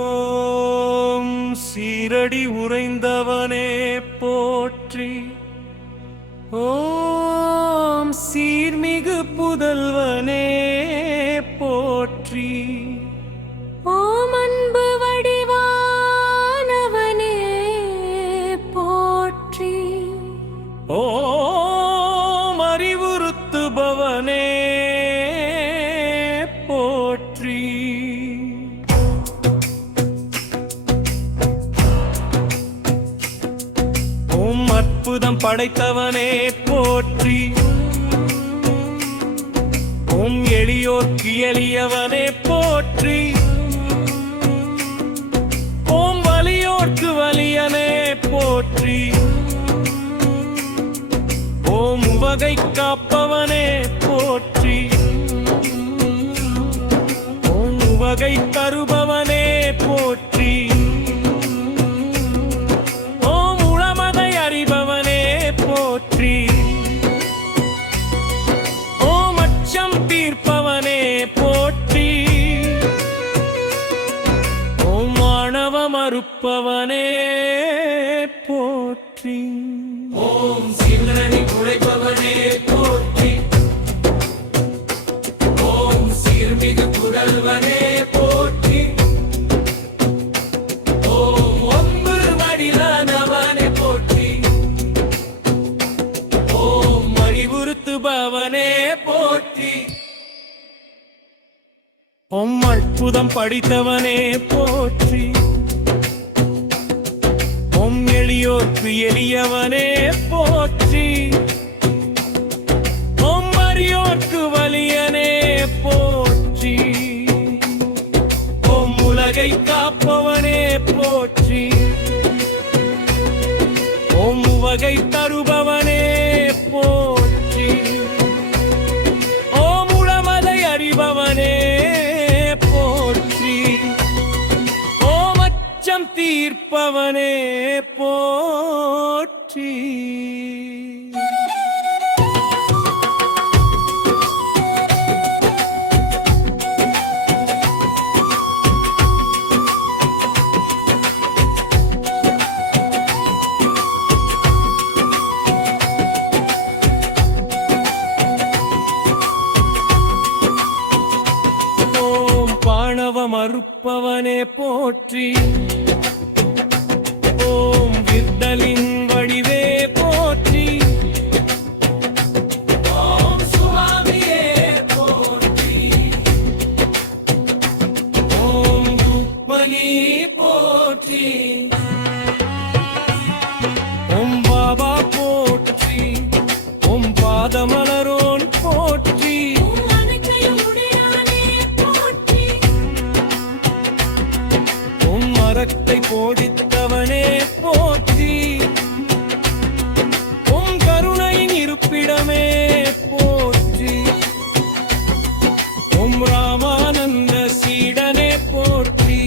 ஓம் சீரடி உறைந்தவனே போற்றி. ஓம் சீர்மிகு புதல்வனே போற்றி. ஓம் அன்பு வடிவானவனே போற்றி. ஓம் அறிவுறுத்துபவனே போற்றி. ஓம் அற்புதம் படைத்தவனே போற்றி. ஓம் எளியோர்க்கு எளியவனே போற்றி. ஓம் வலியோர்க்கு வலியனே போற்றி. ஓம் உவகை காப்பவனே போற்றி. ஓம் உவகை தருபவனே போற்றி. ஓம் உளமதை அறிபவனே போற்றி. ஓம் அச்சம் தீர்ப்பவனே போற்றி. ஓம் ஆணவ மறுப்பவனே போற்றி. ஓம் சீர்நனி குலைப்பவனே போற்றி. ஓம் சீர்மிகு புதல்வனே போற்றி. ஓம் ஒன்பு மடிலானவனே போற்றி. ஓம் அறிவுறுத்துபவனே போற்றி. ஓம் அற்புதம் படித்தவனே போற்றி. ஓம் எளியோர்க்கு எளியவனே போற்றி. ஓம் வறியோர்க்கு வலியனே போற்றி. ஓம் உலகை காப்பவனே போற்றி. ஓம் உவகை தருபவனே போற்றி. ஓம் உளமதை அறிபவனே போற்றி. ஓம் அச்சம் தீர்ப்பவனே போற்றி. ஓம் பாணவ மறுப்பவனே போற்றி. ஓம் விர்தலின் வடிவே போற்றி. ஓம் சுவாமியே போற்றி. ஓம் ருக்மணி போற்றி. ஓம் பாபா போற்றி. ஓம் பாதமலரோன் போற்றி. ஓம் மரத்தை போதித்தவனே போற்றி. ஓம் கருணையின் இருப்பிடமே போற்றி. ஓம் ராமானந்த சீடனே போற்றி.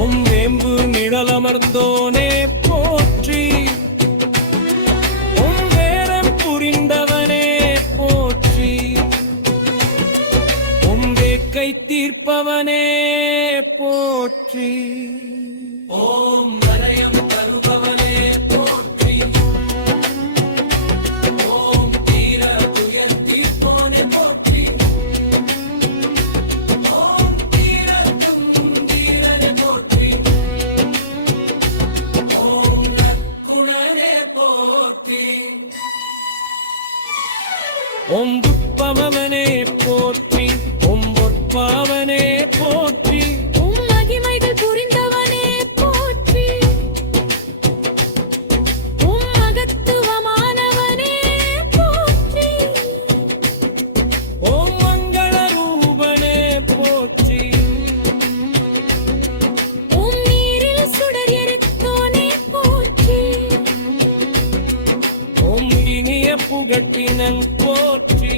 ஓம் வேம்பு நிழலமர்ந்தோனே போற்றி. ஓம் வேரம் புரிந்தவனே போற்றி. ஓம் வேக்கை தீர்ப்பவனே போற்றி. ஓம் வலயம் தருபவனே போற்றி. ஓம் தீர துயர் தீர்ப்பவனே போற்றி. ஓம் தீரத்தும் தீரனே போற்றி. ஓம் நற்குணனே போற்றி. ஓம் புட்பவனே போற்றி. ஓம் பொற்பாவனே போற்றி. உம் மகிமைகள் புரிந்தவனே போற்றி. உம் மகத்துவமானவனே போற்றி. ஓம் மங்கள ரூபனே போற்றி. உம் நீரில் சுடர் எரித்தோனே போற்றி. ஓம் இனிய புகட்டினன் போற்றி.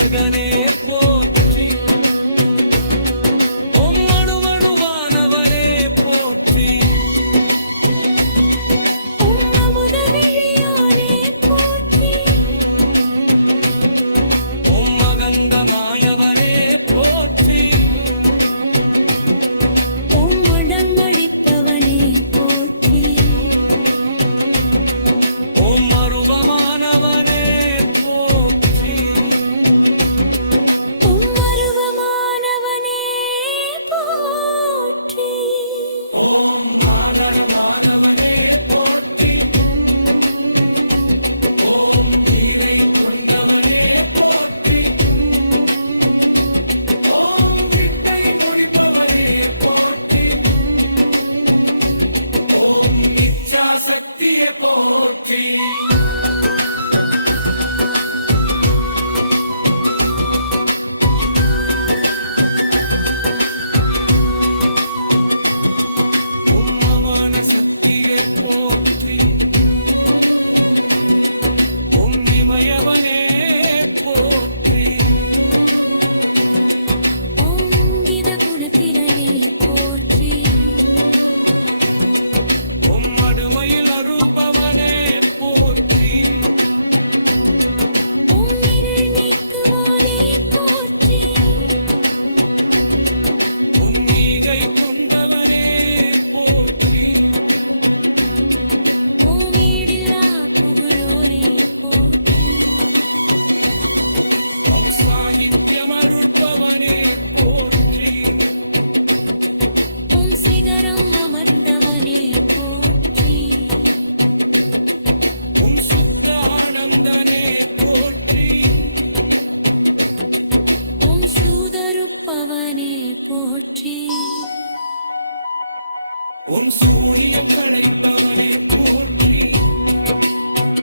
வாசகனே போற்றி ஓம் அணுவணுவானவனே போற்றி ஓம் அமுதவிழியானே போற்றி ஓம் மகந்தமாயவனே போற்றி ஓம் மடமழிப்பவனே போற்றி ஓம் அருவமானவனே போற்றி ஓம் அருவமானவனே போற்றி ஓம் ஆதரவானவனே போற்றி ஓம் கீதை புரிந்தவனே போற்றி ஓம் வித்தை முடிப்பவனே போற்றி ஓம் இச்சா சக்தியே போற்றி ஓம் அமான சக்தியே போற்றி ஓம் இமயவனே போற்றி ஓம் கீத குணத்திரளே போற்றி ஓம் மடுமையில் அரூபவனே போற்றி ஓம் இருள் நீக்குவானே போற்றி ஓம் ஈகை கொண்டவனே போற்றி ஓம் ஈடில்லா புகழோனே போற்றி ஓம் சாகித்யம் அருள்பவனே போற்றி ஓம் சிகரம் அமர்ந்தவனே போற்றி ஓம் சுத்தானந்தனே போற்றி ஓம் சூதருப்பவனே போற்றி ஓம் சூனியம் களைப்பவனே